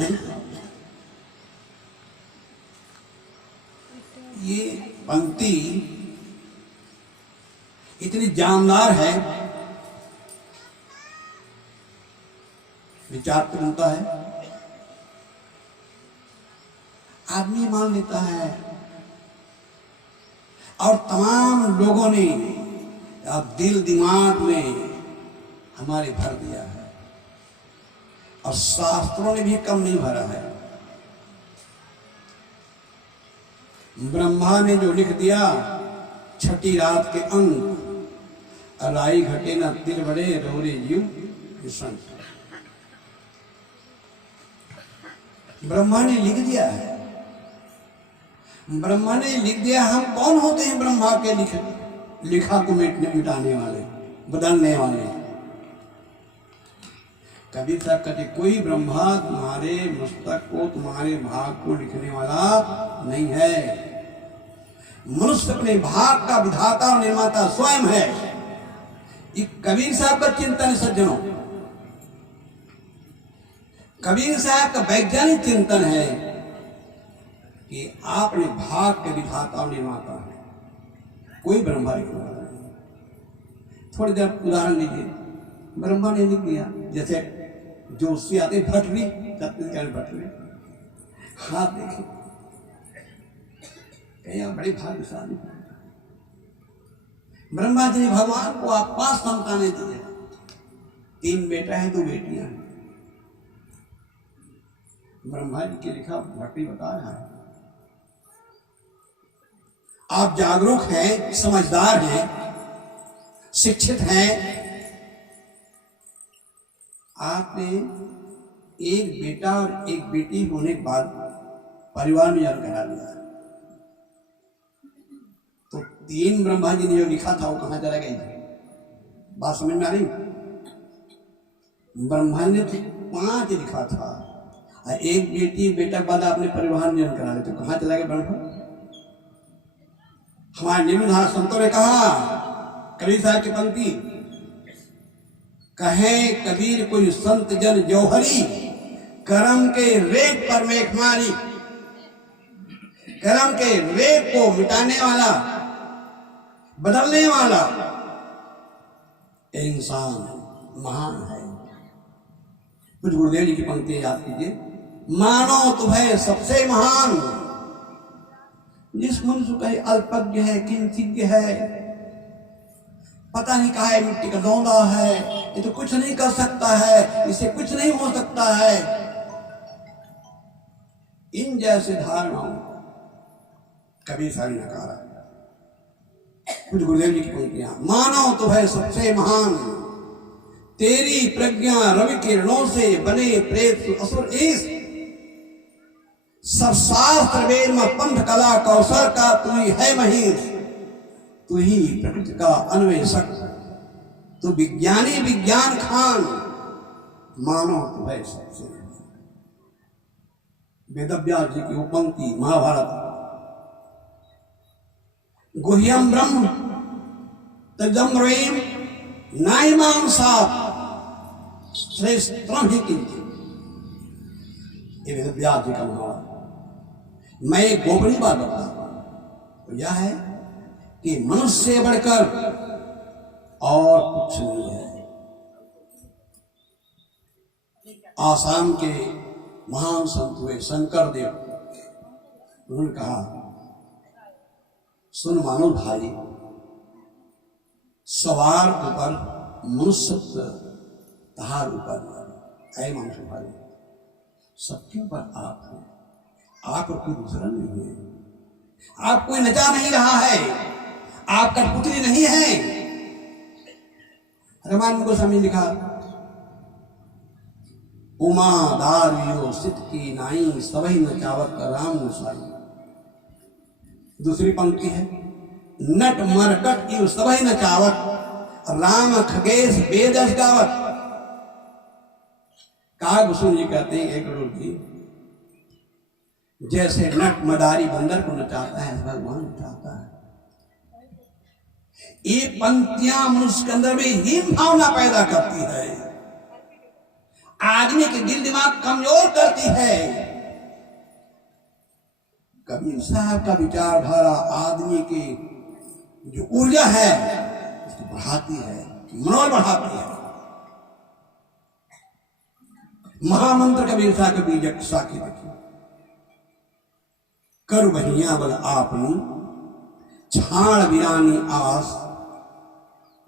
नहीं। ये पंक्ति इतनी जानदार है, विचार तो बनता है, आदमी मान लेता है और तमाम लोगों ने अब दिल दिमाग में हमारे भर दिया है और शास्त्रों ने भी कम नहीं भरा है। ब्रह्मा ने जो लिख दिया, छठी रात के अंक, राई घटे न तिल बड़े रोरे जीव विषण, ब्रह्मा ने लिख दिया है। ब्रह्मा ने लिख दिया। हम कौन होते हैं ब्रह्मा के लिखा को मिटाने वाले, बदलने वाले? कभी तक कहते कोई ब्रह्मा तुम्हारे मस्तक को, तुम्हारे भाग को लिखने वाला नहीं है। मनुष्य अपने भाग का विधाता और निर्माता स्वयं है। ये कबीर साहब का चिंतन, सज्जनों, कबीर साहब का वैज्ञानिक चिंतन है कि आप अपने भाग के विधाता और निर्माता है, कोई ब्रह्मा लिखने वाला नहीं। थोड़ी देर उदाहरण लीजिए, ब्रह्मा ने लिख दिया, जैसे जो उससे आते भटरी, छत्तीसगढ़ भटरी, हाथ देखे बड़े भाग्यशाली। ब्रह्मा जी ने भगवान को आप 5 संतानें दी है, 3 बेटा है 2 बेटियां हैं। ब्रह्मा जी के लिखा भट्टी बता रहा है। आप जागरूक हैं, समझदार हैं, शिक्षित हैं, आपने एक बेटा और एक बेटी होने के बाद परिवार में जन्म करा लिया, तो 3 ब्रह्मा जी ने जो लिखा था वो कहां चला गई? बात समझ में आ रही? ब्रह्मा ने तो 5 लिखा था और एक बेटी बेटा बाद आपने परिवार में जन्म करा लिया, तो कहां चला गया ब्रह्मा? हमारे निम्नधार संतों ने कहा, कबीर साहब की पंक्ति, कहे कबीर कोई संत जन जौहरी, करम के रेत पर मेघ मारी। करम के रेत को मिटाने वाला, बदलने वाला इंसान महान है। कुछ गुरुदेव जी की पंक्ति याद कीजिए, मानो तुम्हें सबसे महान, जिस मनुष्य का अल्पज्ञ है, किंचिज्ञ है, पता नहीं कहा है, मिट्टी का लौंदा है, ये तो कुछ नहीं कर सकता है, इसे कुछ नहीं हो सकता है, इन जैसे धारणाओं कबीर साहब ने नकारा। कुछ गुरुदेव जी की पंक्तियां, मानो तो है सबसे महान, तेरी प्रज्ञा रवि किरणों से बने प्रेत असुर ईश, सब शास्त्र वेद में पंथ कला कौशल का तू ही है महीन, तू ही प्रकृति का अन्वेषक, तू विज्ञानी विज्ञान खान, मानो तो है सबसे। वेदव्यास जी की वो पंक्ति महाभारत, गुह्यम ब्रह्म तजम रेम नाइमाम साप श्रेष्ठम ही किंचित, ये वेदव्यास जी का महाभारत। मैं एक गोपनीय बात बताता हूं, यह है कि मनुष्य से बढ़कर और कुछ नहीं है। आसाम के महान संत हुए शंकर देव, उन्होंने कहा, सुन मानो भाई, सवार ऊपर मनुष्यत्व तहार ऊपर, ऐ मानो भाई, सबके ऊपर आप हैं, आप और कोई दूसरा नहीं है। आप कोई नचा नहीं रहा है, आप कठपुतली नहीं है। रामायण गोस्वामी ने लिखा, उमा दारियो सित की नाई, सबही नचावत राम गोसाई। दूसरी पंक्ति है, नट मरकट यू सबही नचावत, राम खगेश वेदस गावत। कागभूषण जी कहते हैं, एक करोड़ जी, जैसे नट मदारी बंदर को नचाता है, भगवान नचाता है। ये पंक्तियां मनुष्य के अंदर में हीन भावना पैदा करती है। आदमी के दिल दिमाग कमजोर करती है। कबीर साहब का विचारधारा आदमी की जो ऊर्जा है उसको बढ़ाती है, मनोबल बढ़ाती है। महामंत्र कबीर साहब के बीजक साखी देखिए, कर बहिया बल आपनी छाण वीरानी आस,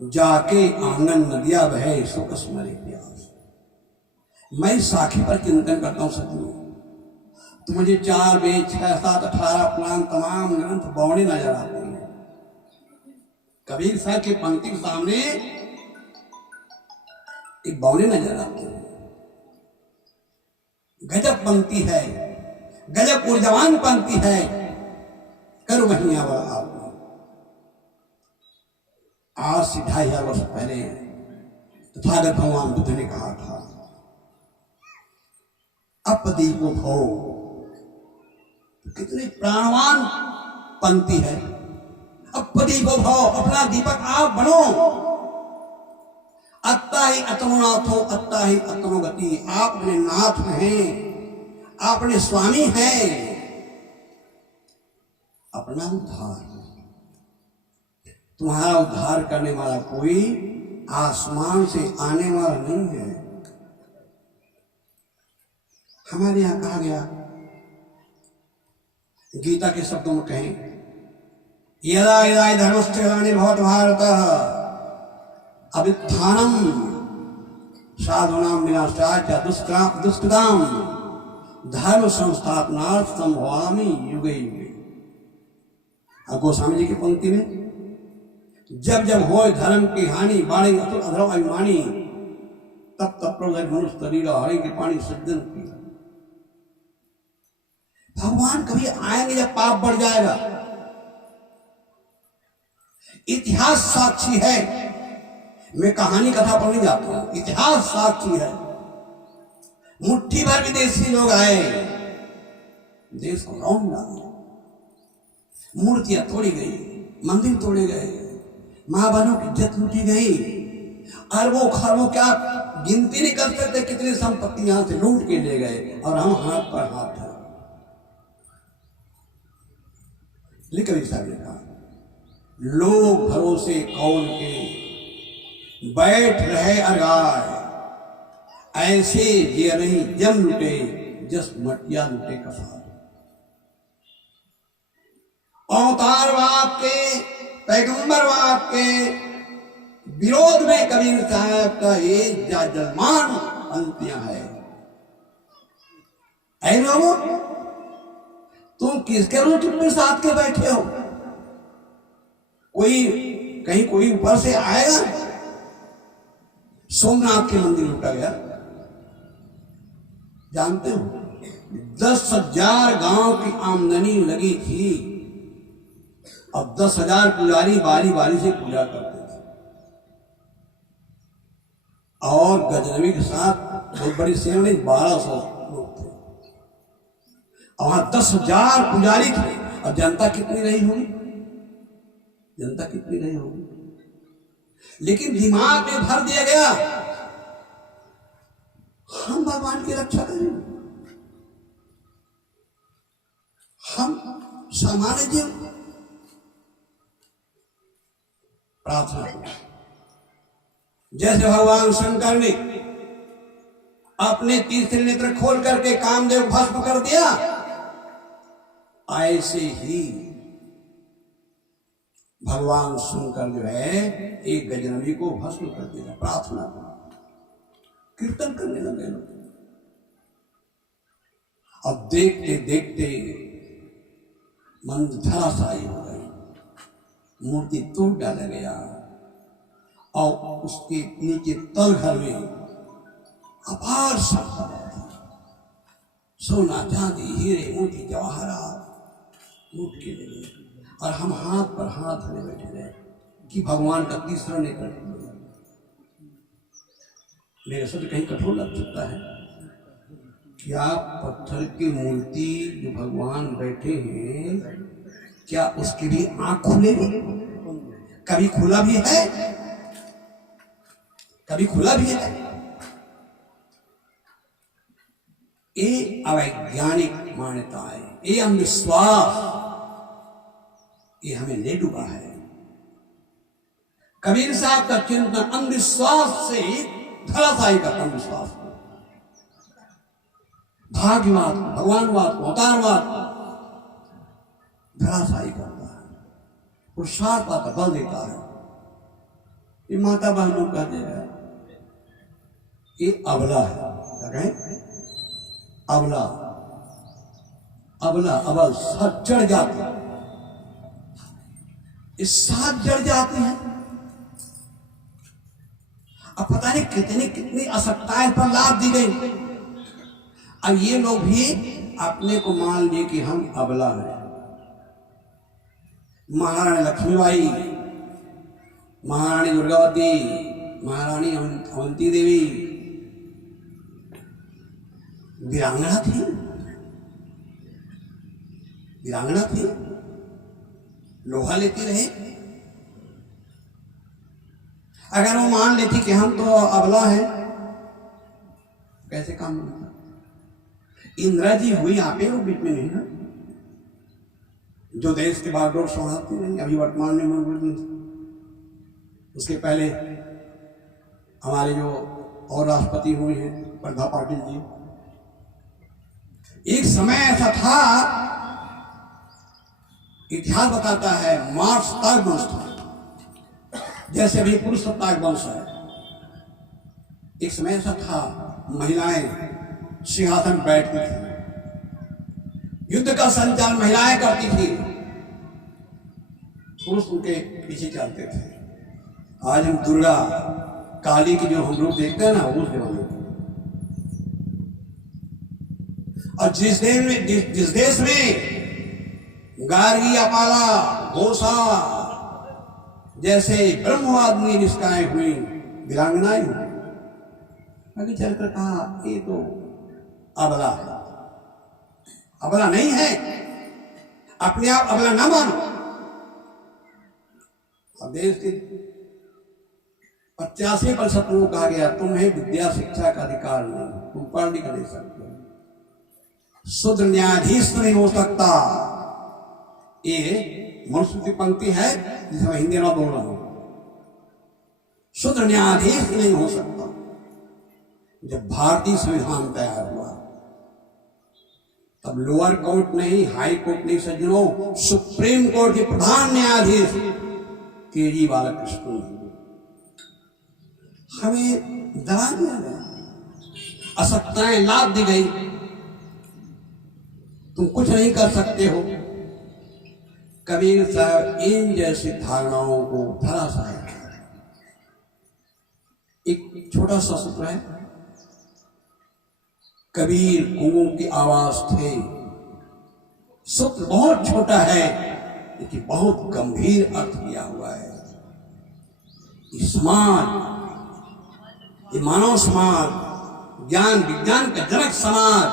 जाके आंगन नदिया बहे सुख स्मरे प्यास। मैं साखी पर चिंतन करता हूं सदियों, तो मुझे 4 वेद 6 7 18 पुराण तमाम ग्रंथ बौने नजर आते हैं। कबीर साहब की पंक्ति के सामने एक बौने नजर आते हैं। गजब पंक्ति है, गजब ऊर्जावान पंक्ति है। करो महिया वाला आप आज से 2500 वर्ष पहले तथागत भगवान बुद्ध ने कहा था, अपदीपो भव। कितनी प्राणवान पंक्ति है। अपदीपो भव, अपना दीपक आप बनो। अत्ता ही अतनुनाथो अत्ता ही अतनुगति। आप अपने नाथ हैं, आप अपने स्वामी हैं। अपना उद्धार, तुम्हारा उद्धार करने वाला कोई आसमान से आने वाला नहीं है। हमारे यहां कहा गया, गीता के शब्दों में कहें, यदा यदा धर्मस्य ग्लानिर्भवति भारत अभ्युत्थानम साधूनां विनाशाय च दुष्कृतां धर्म संस्थापनार्थ संभवामि युगे युगे। गोस्वामी जी की पंक्ति में, जब जब हो धर्म की हानि बाणी असुर अधर्म अभिमानी, तब तब प्रभु मनुष्य शरीर हरि की पानी सज्जन की। भगवान कभी आएंगे जब पाप बढ़ जाएगा। इतिहास साक्षी है। मैं कहानी कथा पर नहीं जाता हूं, इतिहास साक्षी है। मुट्ठी भर विदेशी लोग आए, देश को रौंद डाला, मूर्तियां तोड़ी गई, मंदिर तोड़े गए, मां बहनों की इज्जत लूटी गई, अरबों खरबों क्या गिनती नहीं कर सकते कितनी संपत्ति यहां से लूट के ले गए, और हम हाथ पर हाथ धरे। लेकिन कबीर साहब ने कहा, लोग भरोसे कौन के बैठ रहे अरगाय, ऐसे ये नहीं जम लुटे जस मटिया लुटे कसार। अवतारवाद के, पैगंबरवाद के विरोध में कबीर साहब का ये जाजलमान पंक्तियां है। ऐ लोगों, तुम किसके रूप में साथ के बैठे हो? कोई कहीं कोई ऊपर से आएगा? सोमनाथ के मंदिर लूटा गया, जानते हो? 10,000 गांव की आमदनी लगी थी। अब 10,000 पुजारी बारी बारी से पूजा करते थे, और गजनवी के साथ बहुत बड़ी सेना नहीं, 1200 लोग थे, और वहां 10,000 पुजारी थे। और जनता कितनी रही होगी? जनता कितनी रही होगी? लेकिन दिमाग में भर दिया गया, हम भगवान की रक्षा करेंगे, हम सामान्य जीव। प्रार्थना, जैसे भगवान शंकर ने अपने तीसरे नेत्र खोल करके कामदेव भस्म कर दिया, ऐसे ही भगवान शंकर जो है एक गजनवी को भस्म कर देगा। प्रार्थना, कीर्तन करने लगे लोग। अब देखते देखते मन धराशायी हो गई, मूर्ति तोड़ डाला गया, और उसके नीचे तल घर में अपार संपदा थी, सोना चांदी हीरे मोती जवाहरात लूट के ले गए। और हम हाथ पर हाथ धरे बैठे रहे कि भगवान का तीसरा नेत्र खुल गया। मेरे शब्द कहीं कठोर लग सकता है, क्या पत्थर की मूर्ति जो भगवान बैठे हैं, क्या उसकी भी आंख खुलेगी? कभी खुला भी है, कभी खुला भी है। अवैज्ञानिक मान्यताएं, ये अंधविश्वास, ये हमें ले डूबा है। कबीर साहब का चिंतन अंधविश्वास से धराशायी करता, अंधविश्वास को, भाग्यवाद, भगवानवाद, अवतारवाद धराशायी करता है, पुरुषार्थवाद का बल देता है। ये माता बहनों का दे रहा है, ये अबला है, क्या कहें? अबला, अबला, अबल, साथ जड़ जाते हैं, इस साथ जड़ जाते हैं। अब पता नहीं कितनी कितनी असक्ताएं पर लाभ दी गई। अब ये लोग भी अपने को मान लिए कि हम अबला हैं। महारानी लक्ष्मीबाई, महारानी दुर्गावती, महारानी अवंती देवी वीरांगना थी, वीरांगना थी, लोहा लेती रहे। अगर वो मान लेती कि हम तो अबला हैं, कैसे काम होता? इंदिरा जी हुई आपे वो बीच में नहीं ना, जो देश के बागडोर संभालती रही, अभी वर्तमान में मौजूद नहीं। उसके पहले हमारे जो और राष्ट्रपति हुए हैं प्रभा पाटिल जी, एक समय ऐसा था, इतिहास बताता है, मार्क्स तक वंश था, जैसे अभी पुरुष सत्ताक वंश है। एक समय ऐसा था, महिलाएं सिंहासन बैठती थी, युद्ध का संचालन महिलाएं करती थी, पुरुष उनके पीछे चलते थे। आज हम दुर्गा काली की जो हम लोग देखते हैं ना, उस जमाने में। और जिस देश में गार्गी, अपाला, घोषा जैसे ब्रह्मवाद में निष्ठाएं हुई, वीरांगनाएं हुई, आगे चलकर कहा ये तो अबला है। अबला नहीं है, अपने आप अबला ना मानो। अब देश के 85% लोगों को कहा गया तुम्हें विद्या शिक्षा का अधिकार नहीं, तुम पढ़ लिख नहीं सकते, शूद्र न्यायाधीश नहीं हो सकता। ये मनुष्य की पंक्ति है जिसे मैं हिंदी में बोल रहा हूं। शूद्र न्यायाधीश नहीं हो सकता। जब भारतीय संविधान तैयार हुआ तब लोअर कोर्ट नहीं, हाई कोर्ट नहीं सज्जनों, सुप्रीम कोर्ट के प्रधान न्यायाधीश के.जी. बालकृष्ण हमें डरा दिया गया, असक्ताएं लाद दी गई, तुम कुछ नहीं कर सकते हो। कबीर साहब इन जैसी धारणाओं को धराशायी किया। एक छोटा सा सूत्र है, कबीर कुओं की आवाज थे। सूत्र बहुत छोटा है लेकिन बहुत गंभीर अर्थ दिया हुआ है। ये समाज, ये मानव समाज, ज्ञान विज्ञान का जनक समाज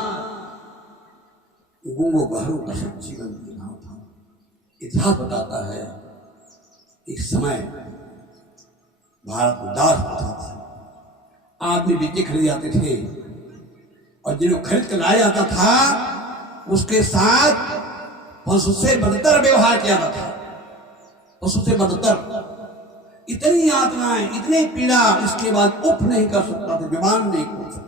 गूंगों बहरों का सब जीवन जीना था। इतिहास बताता है एक समय भारत में दास प्रथा था, आदमी बेचे खरीद जाते थे और जिन्हें खरीद कर लाया जाता था उसके साथ पशु से बदतर व्यवहार किया जाता था। पशु से बदतर, इतनी यातनाएं, इतनी पीड़ा, इसके बाद उफ नहीं कर सकता था, विमान नहीं खोल सकता।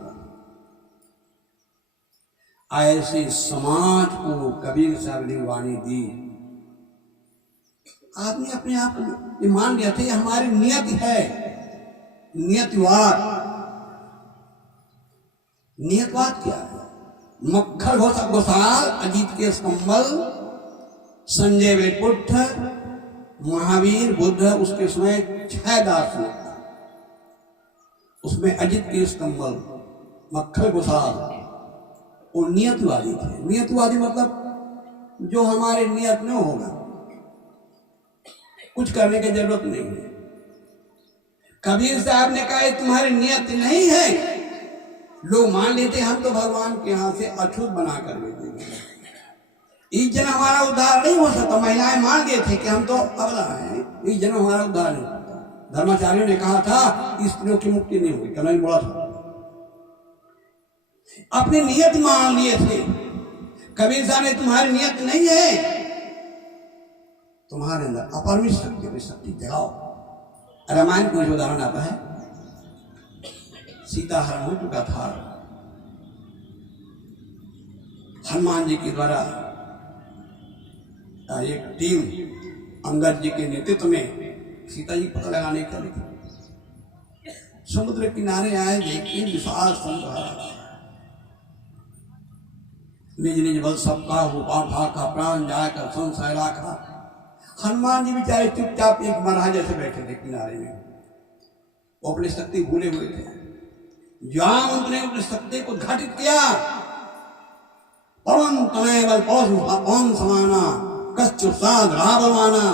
ऐसे समाज को कबीर साहब ने वाणी दी। आदमी अपने आप को मान लिया था, हमारी नियत है, नियतवाद। नियतवाद क्या है? मक्खर घोषाल, अजीत के कंबल, संजय वेलपुट्ठ, महावीर, बुद्ध, उसके समय 6 दार्शनिक, उसमें अजित के कंबल, मक्खर घोषाल और नियतवादी थे। नियतवादी मतलब जो हमारे नियत में होगा, कुछ करने की जरूरत नहीं है। कबीर साहब ने कहा तुम्हारी नियत नहीं है। लोग मान लेते हम तो भगवान के यहाँ से अछूत बना कर लेते, इस जन्म हमारा उद्धार नहीं हो सकता। महिलाएं मान गए थे कि हम तो अबला हैं, इस जन्म हमारा उद्धार नहीं होता। धर्माचार्यों ने कहा था स्त्रियों की मुक्ति नहीं हुई, कल बोला था। अपनी नियत मान लिए थे। कबीर साहब ने तुम्हारी नियत नहीं है, तुम्हारे अंदर अपरिमित शक्ति जगाओ। रामायण में जो उदाहरण आता है, सीता हरण हो चुका था, हनुमान जी के द्वारा एक टीम अंगद जी के नेतृत्व में सीता जी पता लगाने के लिए समुद्र किनारे आए, देखिए विशाल समुद्र, निज निज बल सबका हो पाठा का प्राण जाकर संशय राखा। हनुमान जी बेचारे चुपचाप एक महाराज जैसे बैठे थे किनारे में, वो अपनी शक्ति भूले हुए थे। जहां उन्होंने अपनी शक्ति को घटित किया, पवन तनय बल पवन समाना कच्चु साध रावमाना।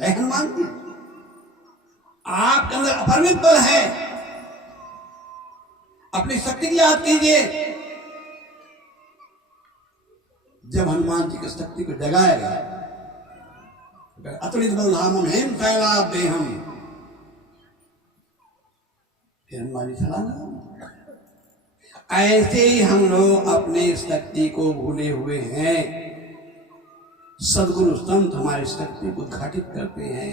हनुमान जी, आपके अंदर अपरिमित बल है, अपनी शक्ति की याद कीजिए। जब हनुमान जी की शक्ति को जगाएगा, अतुलित बलधामम हेम शैलाभ देहम, फिर हनुमान जी चलाना। ऐसे ही हम लोग अपनी शक्ति को भूले हुए हैं। सदगुरु संत हमारी शक्ति को घटित करते हैं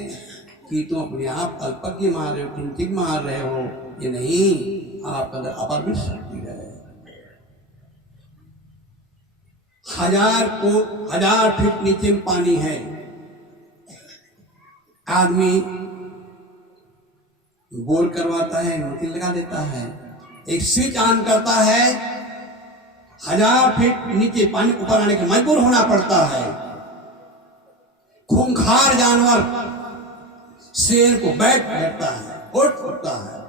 कि तुम अपने आप अल्पज्ञ मार रहे हो, किंचित मार रहे हो। ये नहीं, आपके अंदर अपरिमित शक्ति है। 1000 फीट नीचे में पानी है, आदमी बोर करवाता है, मोती लगा देता है, एक स्विच ऑन करता है, 1000 फीट नीचे पानी ऊपर आने के मजबूर होना पड़ता है। खूंखार जानवर शेर को बैठता है, उठता है।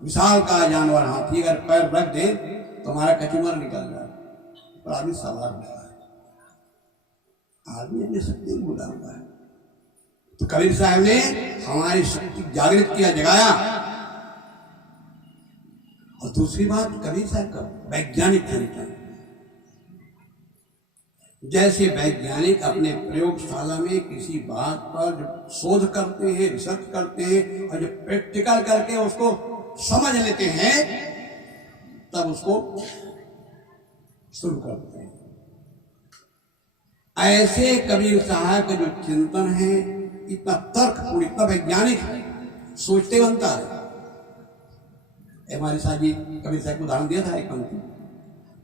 विशाल का जानवर हाथी अगर पैर रख दे तो हमारा कचूमर निकल जाए, पर आदमी सवार होता है। आदमी अपनी शक्ति भूला हुआ है। तो कबीर साहब ने हमारी शक्ति जागृत किया, जगाया। और दूसरी बात, कबीर साहब का वैज्ञानिक तरीका, जैसे वैज्ञानिक अपने प्रयोगशाला में किसी बात पर जब शोध करते हैं, रिसर्च करते हैं, और जब प्रैक्टिकल करके उसको समझ लेते हैं, तब उसको शुरू करते हैं। ऐसे कबीर साहब का जो चिंतन है, इतना तर्कपूर्ण, इतना वैज्ञानिक है, सोचते बनता है। हमारे साथ जी कबीर साहब को उदाहरण दिया था एक पंक्ति,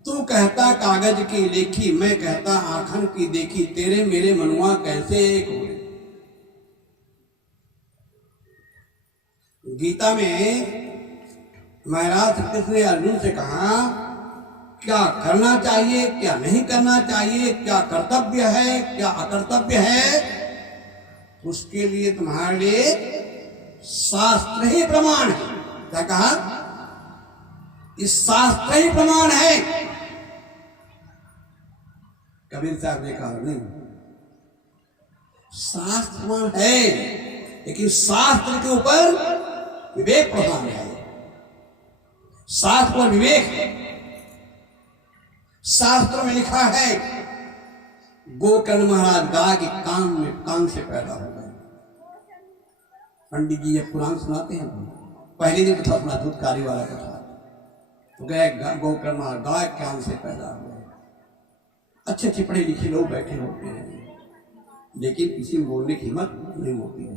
तू कहता कागज की लेखी, मैं कहता आखन की देखी, तेरे मेरे मनुआ कैसे एक हुए। गीता में महाराज श्री कृष्ण ने अर्जुन से कहा, क्या करना चाहिए, क्या नहीं करना चाहिए, क्या कर्तव्य है, क्या अकर्तव्य है, उसके लिए तुम्हारे लिए शास्त्र ही प्रमाण है। क्या कहा? इस शास्त्र ही प्रमाण है। कबीर साहब ने कहा नहीं, शास्त्र प्रमाण है, लेकिन शास्त्र के ऊपर विवेक प्रधान है। शास्त्र पर विवेक है। शास्त्रों में लिखा है, गोकर्ण महाराज गाय के कान से पैदा हो गए। पंडित जी जब कुरान सुनाते हैं, पहले दिन कथा सुना, दूधकारी वाला कथा, तो गए गोकर्ण महाराज गाय के कान से पैदा हो गए। अच्छे अच्छे पढ़े लिखे लोग बैठे होते हैं, लेकिन किसी में बोलने की हिम्मत नहीं होती है।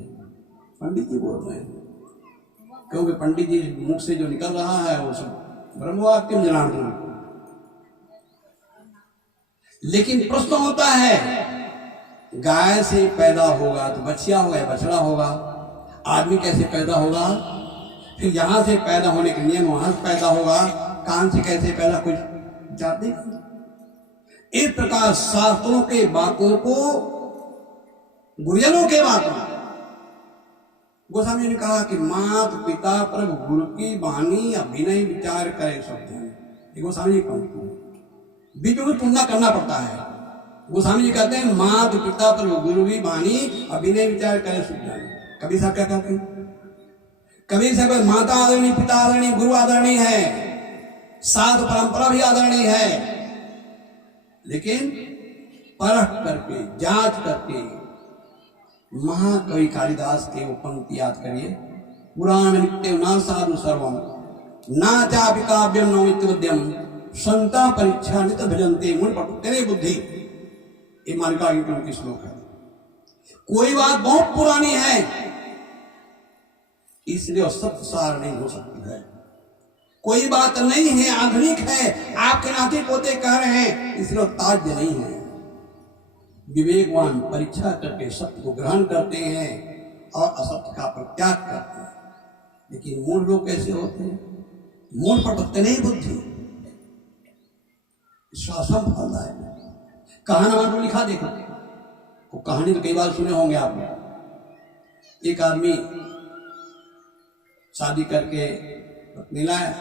पंडित जी बोल रहे हैं, क्योंकि पंडित जी मुख से जो निकल रहा है वो सब ब्रह्मवाक्यम जनार्दन। लेकिन प्रश्न होता है, गाय से पैदा होगा तो बच्चिया होगा या बछड़ा होगा, आदमी कैसे पैदा होगा, फिर यहां से पैदा होने के नियम वहां से पैदा होगा, कान से कैसे पैदा, कुछ जाते। इस प्रकार शास्त्रों के बातों को, गुरुजनों के बातों, गोस्वामी ने कहा कि मात पिता प्रभु गुरु की वाणी अभिनय विचार करे शब्द। गोस्वामी जी कहते हैं, बीच में तुलना करना पड़ता है। गोस्वामी जी कहते हैं, मात पिता प्रभु गुरु की वाणी अभिनय विचार करे शब्द। कबीर साहब क्या कहते हैं? कबीर साहब माता आदरणीय, पिता आदरणीय, गुरु आदरणीय है, साध परंपरा भी आदरणीय है, लेकिन परख करके, जांच करके, महाकवि कालिदास के वो पंक्ति याद करिए, पुराण नित्य ना साधु सर्वम ना चापि काव्यम न नित्यवद्यम संता परीक्षा नित भजनते मूल पर तेरे बुद्धि, ये मालिका की श्लोक है। कोई बात बहुत पुरानी है इसलिए वो सत्य सार नहीं हो सकती है। कोई बात नहीं है आधुनिक है, आपके नाते पोते कह रहे हैं इसलिए वो ताज्य नहीं है। विवेकवान परीक्षा करके सत्य को ग्रहण करते हैं और असत्य का परित्याग करते हैं। लेकिन मूल लोग कैसे होते हैं? मूल पर भक्त नहीं बुद्धि, शासन फलदायक है। कहानी में लिखा देखो, वो कहानी तो कई बार सुने होंगे आपने। एक आदमी शादी करके पत्नी लाया,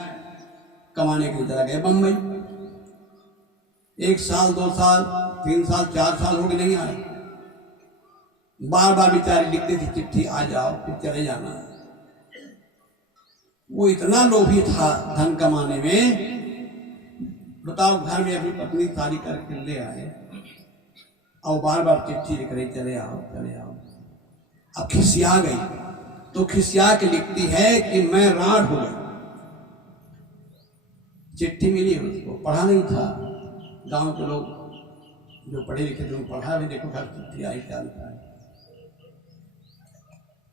कमाने के लिए चला गया बम्बई। 1 साल 2 साल 3 साल 4 साल हो गए नहीं आए। बार बार बेचारी लिखती थी चिट्ठी, आ जाओ फिर चले जाना। वो इतना लोभी था धन कमाने में, बताओ घर में अपनी पत्नी शादी करके ले आए और बार बार चिट्ठी लिख रही चले आओ चले आओ। अब खिसिया गई तो खिसिया के लिखती है कि मैं राड हो गई। चिट्ठी मिली उसको, पढ़ा नहीं था। गांव के लोग जो पढ़े लिखे थे पढ़ा भी, देखो घर चिट्ठी आई क्या लिखा है।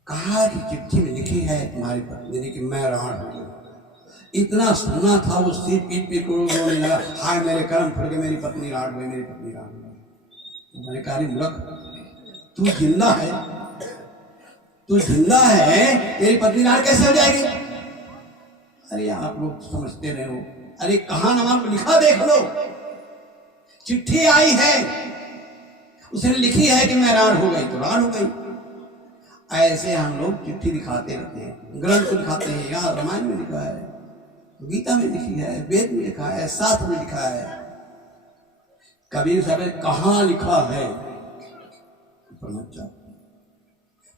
कहा कि चिट्ठी में लिखी है तुम्हारी पत्नी ने कि मैं राड हो गई। इतना सुना था वो सिर पीट पीट को रोने लगा, हाय मेरे कर्म फट गए, मेरी पत्नी राड हो गई, मेरी पत्नी राड हो गई। मैंने कहा मूर्ख, तू जिंदा है, तू जिंदा है, तेरी पत्नी राड कैसे हो जाएगी? अरे आप लोग समझते रहे हो। अरे कहा नाम को लिखा देख लो, चिट्ठी आई है, उसने लिखी है कि मैं राड हो गई तो राड हो गई। ऐसे हम लोग चिट्ठी दिखाते रहते हैं, ग्रंथ को दिखाते हैं। यहाँ रामायण में लिखा है, गीता में लिखी है, वेद में लिखा है, शास्त्र में लिखा है। कबीर साहब ने कहाँ लिखा है?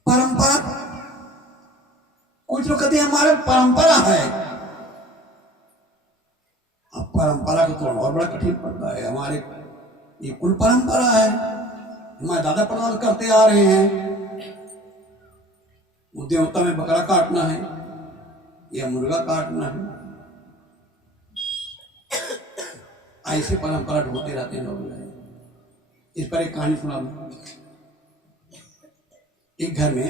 परंपरा। कुछ लोग कहते हैं हमारे परंपरा है। अब परंपरा को तो और बड़ा कठिन पड़ता है। हमारे ये कुल परंपरा है, हमारे दादा परदादा करते आ रहे हैं। देवता में बकरा काटना है या मुर्गा काटना है, ऐसे परंपरा ढूंढते रहते हैं लोग। इस पर एक कहानी सुना। एक घर में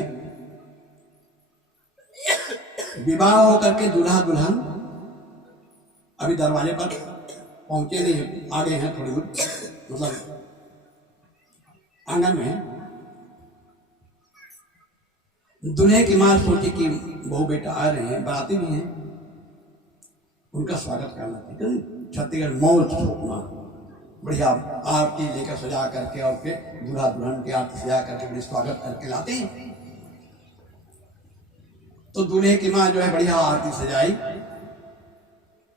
विवाह होकर के दूल्हा दुल्हन अभी दरवाजे पर पहुंचे नहीं, आ गए हैं थोड़ी दूर, मतलब आंगन में। दूल्हे की मां सोची कि बहू बेटा आ रहे हैं, बाराती भी हैं, उनका स्वागत करना चाहिए। छत्तीसगढ़ मौज छोड़ना, बढ़िया आरती लेकर सजा करके और फिर दूल्हा दुल्हन की आरती सजा करके बड़ी स्वागत करके लाते हैं। तो दूल्हे की मां जो है बढ़िया आरती सजाई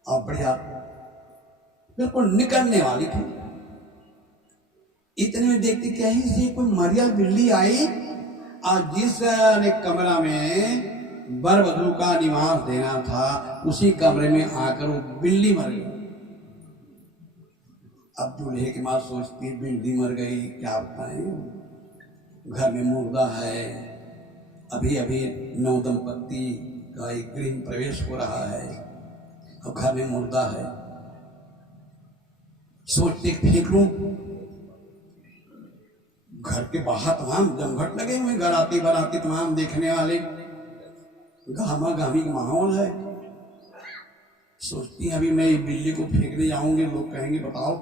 और बढ़िया बिल्कुल निकलने वाली थी। इतने में देखती कहीं से कोई मरियल बिल्ली आई और जिस कमरा में वर वधू का निवास देना था उसी कमरे में आकर वो बिल्ली मर गई। अब दूल्हे की मां सोचती बिल्ली मर गई, क्या बताएं, घर में मुर्दा है, अभी अभी नव दंपत्ति का एक गृह प्रवेश हो रहा है और घर में मुर्दा है। सोचते फेंक लूं। घर के बाहर तमाम जमघट लगे हुए, घराती बराती तमाम देखने वाले, गामा गामी का माहौल है। सोचती अभी मैं बिल्ली को फेंकने जाऊंगी, लोग कहेंगे बताओ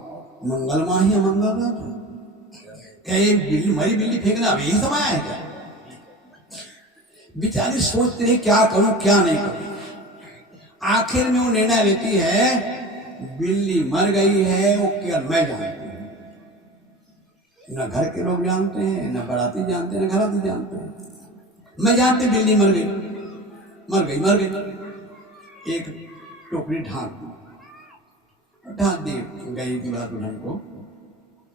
मंगल माह ही अमंगल रात है क्या, ये बिल्ली मरी बिल्ली फेंकना अभी समय है क्या? बेचारी सोचते रहे क्या करूं क्या नहीं करूं। आखिर में वो निर्णय लेती है बिल्ली मर गई है, वो केवल मैं जानती हूं, न घर के लोग जानते हैं, न बाराती जानते हैं, न घराती जानते हैं। मैं जानती बिल्ली मर गई मर गई मर गई। एक टोकरी ढांक दी गई, दूल्हा दुल्हन को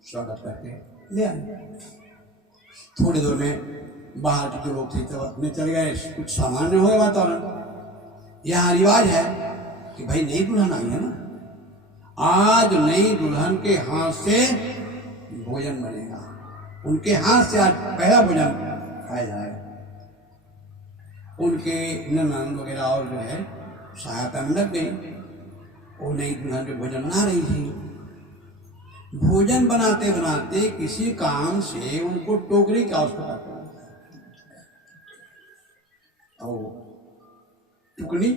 स्वागत करके ले आए। थोड़ी देर में बाहर के जो लोग थे तो अपने चले गए, कुछ सामान्य हो गया वातावरण। यहाँ रिवाज है कि भाई नई दुल्हन आई है ना, आज नई दुल्हन के हाथ से भोजन बनेगा, उनके हाथ से आज पहला भोजन खाया जाएगा। उनके ननद वगैरह और जो है सहायता में लग गई। वो नई दुल्हन जो भोजन बना रही थी, भोजन बनाते बनाते किसी काम से उनको टोकरी का आवश्यकता पड़ा और टुकनी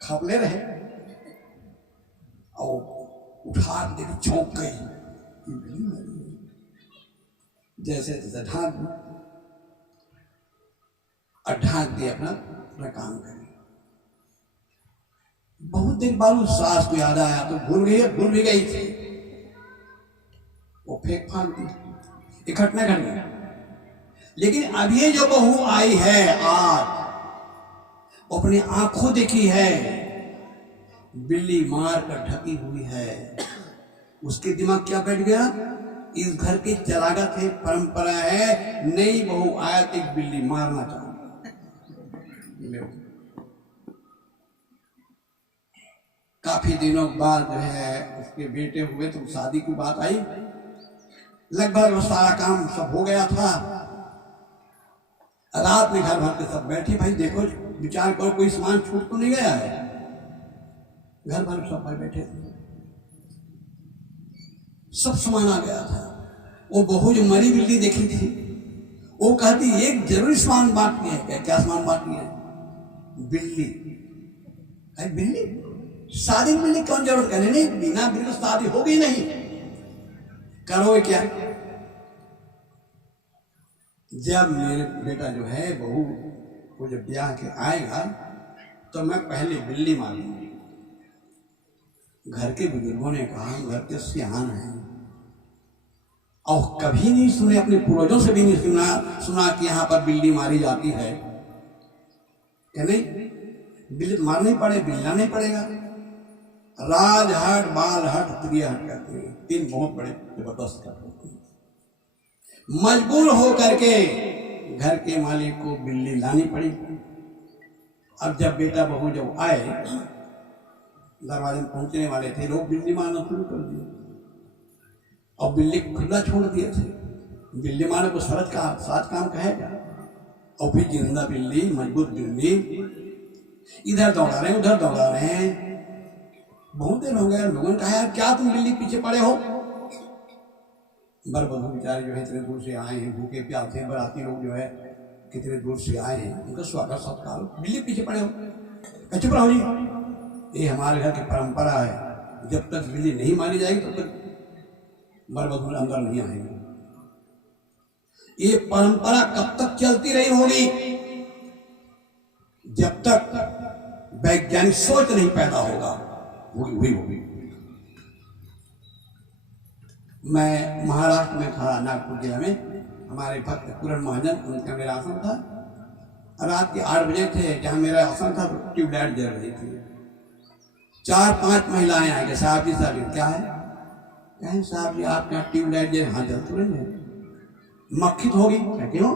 खपले रहे और उठा के चौंक गई, जैसे तैसे ढांक दिया अपना काम करें। बहुत देर बाद उस सास को याद आया तो भूल भी गई थी, वो फेंक फांक दी, इकट्ठा कर गया। लेकिन अब ये जो बहू आई है आज, अपनी आंखों देखी है बिल्ली मार कर ढकी हुई है, उसके दिमाग क्या बैठ गया, इस घर की चलागत है, परंपरा है, नई बहू आया तो एक बिल्ली मारना चाहूंगा। काफी दिनों बाद जो है उसके बेटे हुए तो शादी की बात आई, लगभग सारा काम सब हो गया था। रात में घर भर के सब बैठे, भाई देखो विचार करो कोई सामान छूट तो नहीं गया है। घर भर सब भाई बैठे थे, सब सामान आ गया था। वो बहू जो मरी बिल्ली देखी थी वो कहती एक जरूरी सामान बांटनी है। क्या सामान बांटनी है? बिल्ली। अरे बिल्ली, शादी बिल्ली कौन जरूरत करने, नहीं बिना बिल्ली शादी होगी नहीं, करो क्या। जब मेरे बेटा जो है बहू को जब ब्याह के आएगा तो मैं पहले बिल्ली मारूंगी। घर के बुजुर्गों ने कहा, घर के सियान हैं और कभी नहीं सुने, अपने पूर्वजों से भी नहीं सुना कि यहाँ पर बिल्ली मारी जाती है। क्या नहीं, बिल्ली तो मारना ही पड़े, बिल्ला नहीं पड़ेगा। राजहट, बालहट, त्रियहट करते हैं, तीन बहुत बड़े जबरदस्त करते हैं। मजबूर हो करके घर के मालिक को बिल्ली लानी पड़ी। अब जब बेटा बहू जब आए, दरवाजे में पहुंचने वाले थे, लोग बिल्ली मारना शुरू कर दिए और बिल्ली खुला छोड़ दिए थे। बिल्ली मारने को सरत काम कहेगा, और फिर जिंदा बिल्ली, मजबूत बिल्ली, इधर दौड़ा रहे उधर दौड़ा रहे हैं। बहुत देर हो गया, लोगों ने कहा यार क्या तुम बिल्ली पीछे पड़े हो। बरबधू बेचारे जो है इतने दूर से आए हैं, भूखे प्यासे, बराती लोग जो है कितने दूर से आए हैं, उनका स्वागत सत्कार, बिल्ली पीछे पड़े हो। चुप रहो जी, ये हमारे घर की परंपरा है, जब तक बिल्ली नहीं मारी जाएगी तब तक बरबधू अंदर नहीं आएंगे। ये परंपरा कब तक चलती रही होगी? जब तक वैज्ञानिक सोच नहीं पैदा होगा। होगी। मैं महाराष्ट्र में था, नागपुर जिला में, हमारे भक्त पूरण महाजन, उनका मेरा आसन था। रात के 8 बजे थे, जहाँ मेरा आसन था तो ट्यूबलाइट जल रही थी। 4-5 महिलाएं आई, साहब जी क्या है? कहें साहब जी आपके यहाँ ट्यूबलाइट जल, हाँ जल तो रही है, मक्खी तो होगी। क्यों?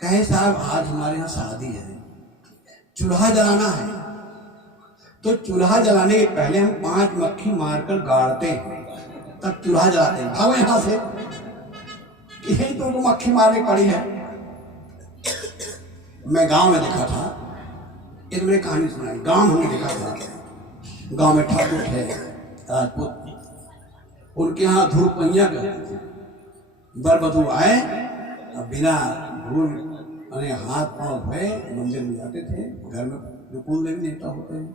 कहे साहब आज हमारे यहाँ शादी है, चूल्हा जलाना है, तो चूल्हा जलाने के पहले हम 5 मक्खी मारकर गाड़ते हैं, तब चूल्हा जलाते हैं। भागो यहाँ से, यही तो मक्खी मारने पड़ी है। मैं गांव में देखा था, एक मैंने कहानी सुनाई। गांव हमने देखा था, गांव में ठाकुर थे राजपूत, उनके यहाँ धूल पहिया करते थे। बरबधू आए, अब बिना धूल हाथ पांव धोए मंदिर में जाते थे। घर में जो कुल देवी देवता होते हैं,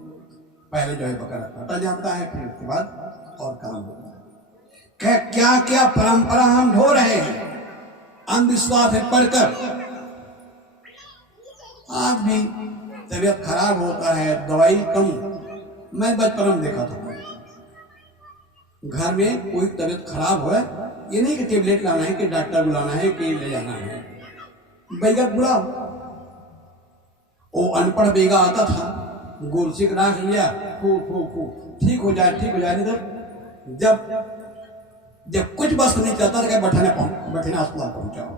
पहले जो है बकरा काटा जाता है, फिर उसके बाद और काम होता है। क्या क्या परंपरा हम ढो रहे हैं अंधविश्वास है पढ़कर। आज भी तबीयत खराब होता है, दवाई कम। मैं बचपन में देखा था, घर में कोई तबीयत खराब हो, ये नहीं कि टेबलेट लाना है, कि डॉक्टर बुलाना है, कि ले जाना है। बैगा बुलाओ, वो अनपढ़ बेगा आता था, गोलसी का राख लिया, ठीक हो जाए, ठीक हो जाए। नहीं तो जब कुछ बस नहीं चलता था, बैठने अस्पताल पहुंचाओ,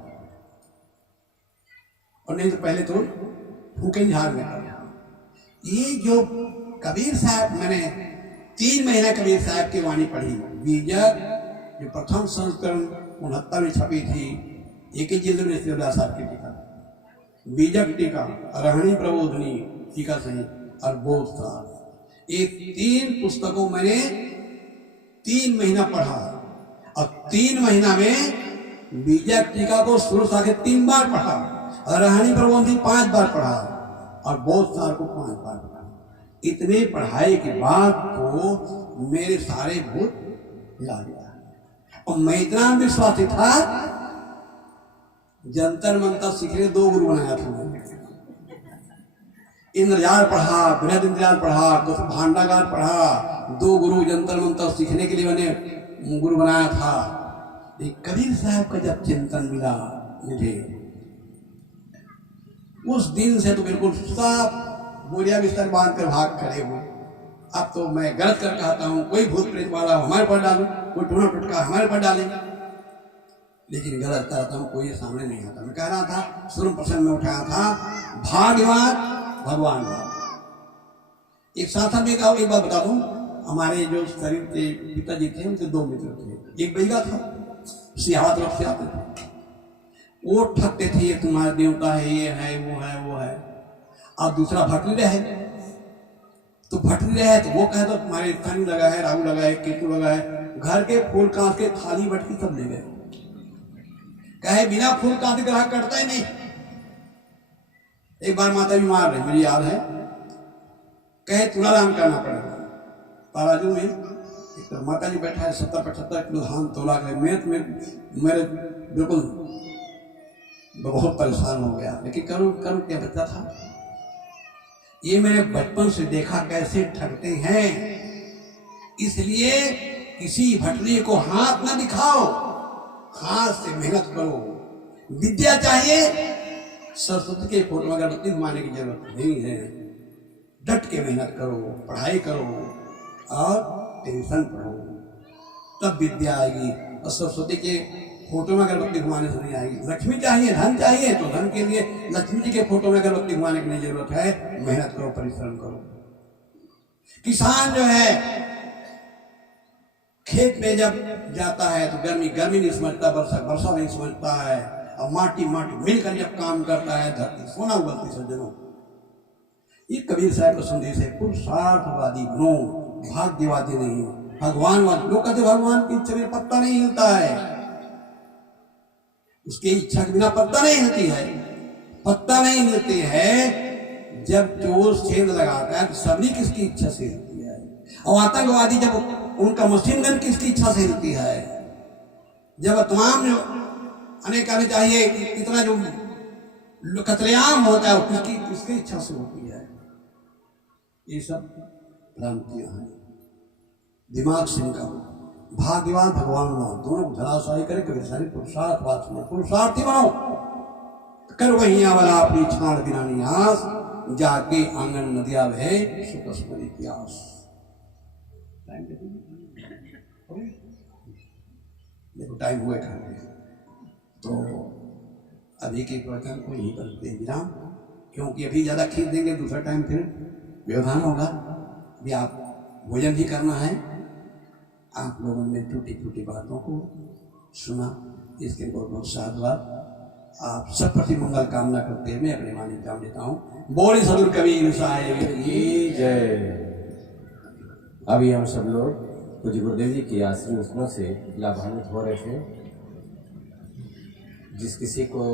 और नहीं तो पहले तो फूके झाड़ में। ये जो कबीर साहब, मैंने 3 महीना कबीर साहब की वाणी पढ़ी, बीजक जो प्रथम संस्करण 69 में छपी थी, एक ही जिल्द में शिवराज साहब की टीका, बीजक टीका, रहणी प्रबोधनी टीका सही और बोध साहब, ये 3 पुस्तकों मैंने 3 महीना पढ़ा और 3 महीना में बीजक टीका को शुरू से आगे 3 बार पढ़ा और रहनी प्रबंधी 5 बार पढ़ा और बहुत सार को 5 बार पढ़ा। इतने पढ़ाई के बाद तो मेरे सारे भूत हिला गया और मैं इतना विश्वासी था। जंतर मंतर सीखने 2 गुरु बनाया था मैंने। इंद्रजाल पढ़ा, बृहद इंद्रजाल पढ़ा, कुछ भांडागार पढ़ा, 2 गुरु जंतर मंतर सीखने के लिए मैंने गुरु बनाया था। एक कबीर साहब का जब चिंतन मिला मुझे, उस दिन से तो बिल्कुल साफ बोरिया बिस्तर बांध कर भाग खड़े हुए। अब तो मैं गलत कर कहता हूँ, कोई भूत प्रेत वाला हमारे पर डालूं, कोई टूना टुटका हमारे पर डाले, लेकिन गलत करता हूँ कोई सामने नहीं आता। मैं कह रहा था सूर्य प्रसन्न में उठाया था भाग्यवान भगवान। एक साथ में कहा, एक बात बता दूं, हमारे जो शरीर के पिताजी थे उनके 2 मित्र थे। एक बैगा था, सियावा तरफ से आते थे, वो ठगते थे ये तुम्हारा देवता है, ये है वो है वो है। और दूसरा भटरी रहे, तो भटरी रहे तो वो कहे तो तुम्हारे शनि लगा है, राहु लगा है, केतु लगा है, घर के फूल कांच के थाली बटकी सब ले गए। कहे बिना फूल कांच ग्राहक करता ही नहीं। एक बार माता बीमार रही, मुझे याद है, कहे तुलाराम करना पड़ेगा। ताराजू में एक तो माता जी बैठा है, 70-75 किलो धान तोला गए। मेरे बिल्कुल बहुत परेशान हो गया, लेकिन करूँ क्या बच्चा था। ये मैंने बचपन से देखा कैसे ठगते हैं, इसलिए किसी भटरी को हाथ ना दिखाओ, हाथ से मेहनत करो। विद्या चाहिए, सरस्वती के फोटो में अगरबत्ती घुमाने की जरूरत नहीं है। डट के मेहनत करो, पढ़ाई करो और टेंशन पढ़ो, तब विद्या आएगी। और सरस्वती के फोटो में अगरबत्ती घुमाने से नहीं आएगी। लक्ष्मी चाहिए, धन चाहिए, तो धन के लिए लक्ष्मी जी के फोटो में अगरबत्ती घुमाने की नहीं जरूरत है। मेहनत करो, परिश्रम करो। किसान जो है खेत में जब जाता है तो गर्मी नहीं समझता, वर्षा नहीं समझता है, और माटी मिलकर जब काम करता है धरती सोना उगलती सज्जनों। ये कबीर साहब का संदेश है, पुरुषार्थवादी बनो, भाग्यवादी नहीं। भगवानवादी लोग कहते भगवान की इच्छा में पत्ता नहीं हिलता है, उसकी इच्छा के बिना पत्ता नहीं हिलती है। पत्ता नहीं हिलती है जब चोर छेद लगाता है तो सबनी किसकी इच्छा से हिलती है, और आतंकवादी जब उनका मशीन गन किसकी इच्छा से हिलती है। जब तमाम जो अनेक चाहिए, इतना जो कतलेआम होता है किसकी इच्छा से होती है। ये सब भ्रांतियां हैं, दिमाग से निकालो। भाग्यवान भगवान बनो, दोनों को धराशायी करे। कभी सारी पुरुषार्थी बनो, कर वही वाला अपनी छाड़ गिरानी आस, जाके आंगन नदिया वह सुकस्मरी की आस। देखो टाइम हुए खाने, तो अभी के प्रवचन को यही करते हैं विराम, क्योंकि अभी ज़्यादा खींच देंगे दूसरा टाइम फिर व्यवधान होगा। अभी आप भोजन ही करना है। आप लोगों ने टूटी फूटी बातों को सुना, इसके बहुत बहुत साधुवाद। आप सब प्रति मंगल कामना करते हुए मैं अपने मानी काम देता हूँ। बोले सदुर कबीर साहिब की जय। अभी हम सब लोग कुछ गुरुदेव जी की आशीर्वादों से लाभान्वित हो रहे थे। जिस किसी को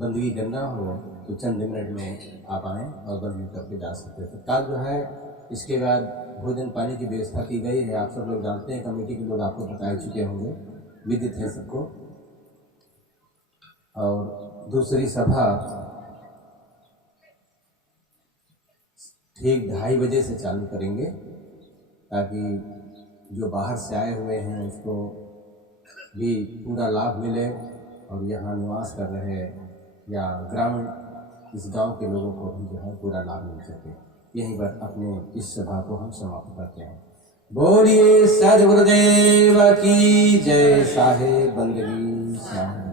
बंदगी करना हो तो चंद मिनट में आप आएँ और बंदगी करके जा सकते हैं। काल जो है इसके बाद भोजन पानी की व्यवस्था की गई है। आप सब लोग जानते हैं, कमेटी के लोग आपको बता चुके होंगे, विदित है सबको। और दूसरी सभा ठीक 2:30 बजे से चालू करेंगे, ताकि जो बाहर से आए हुए हैं उसको भी पूरा लाभ मिले, और यहाँ निवास कर रहे या ग्रामीण इस गांव के लोगों को भी जो है पूरा लाभ मिल सके। यहीं पर अपने इस सभा को हम समाप्त करते हैं। बोलिए सद्गुरुदेव की जय। साहेब बंदगी साहेब।